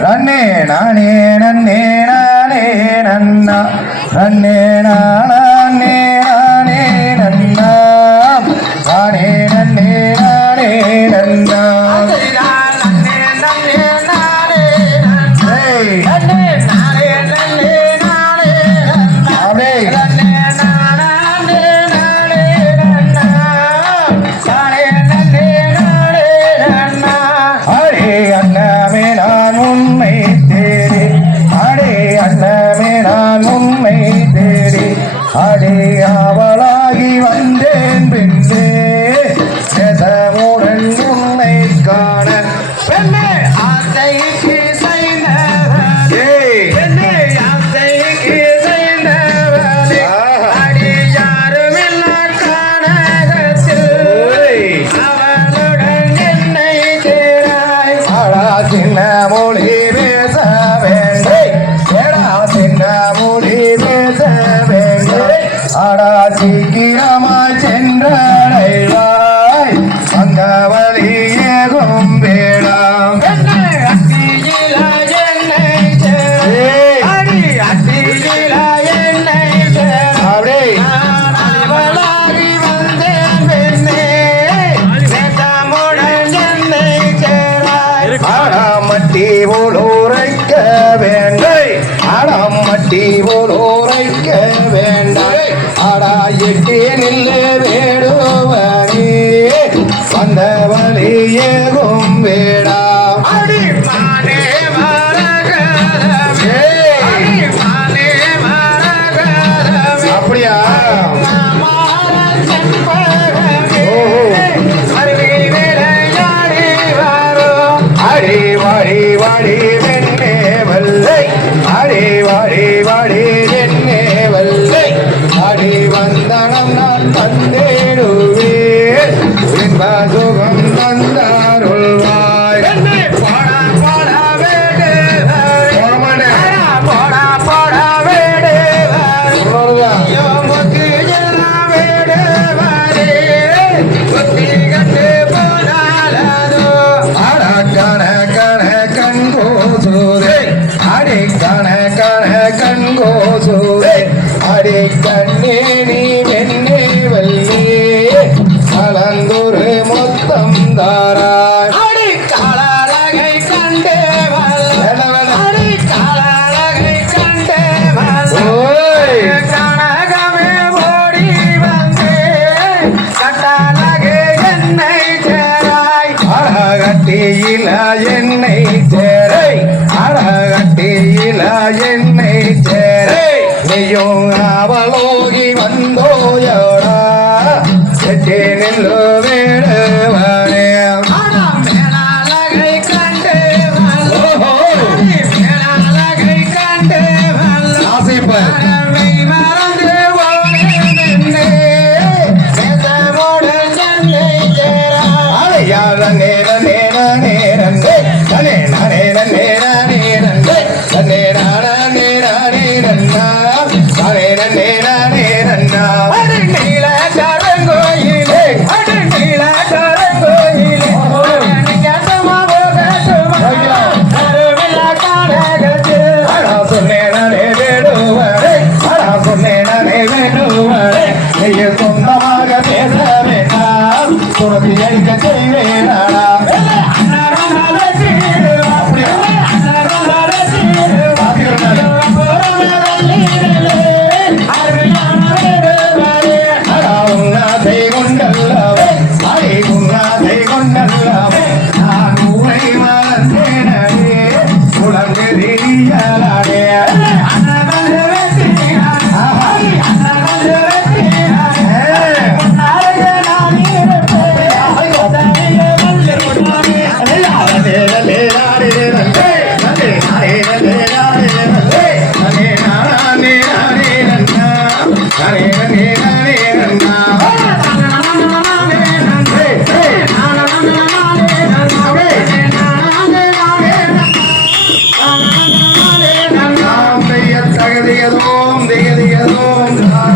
ரன்னே நானே நன்னே நானே நன்னா. ரன்னே நானே. சீக்கிரமாய் சென்றடைவாய். அங்கவர் ஆடா எட்டி நில்லு வேடுவனே வந்த வழியேகும் வேடு செங்கோசோரே அடே கண்ணே நீ என்னை சேர நீயும் அவளோகி வந்தோயோடா செட்டி நில்லு வேடுவனே நேர நேர நேரங்க நேர நேர நேர நேர செய்வேன் தேயதேயதோம் தேயதேயதோம் தாய்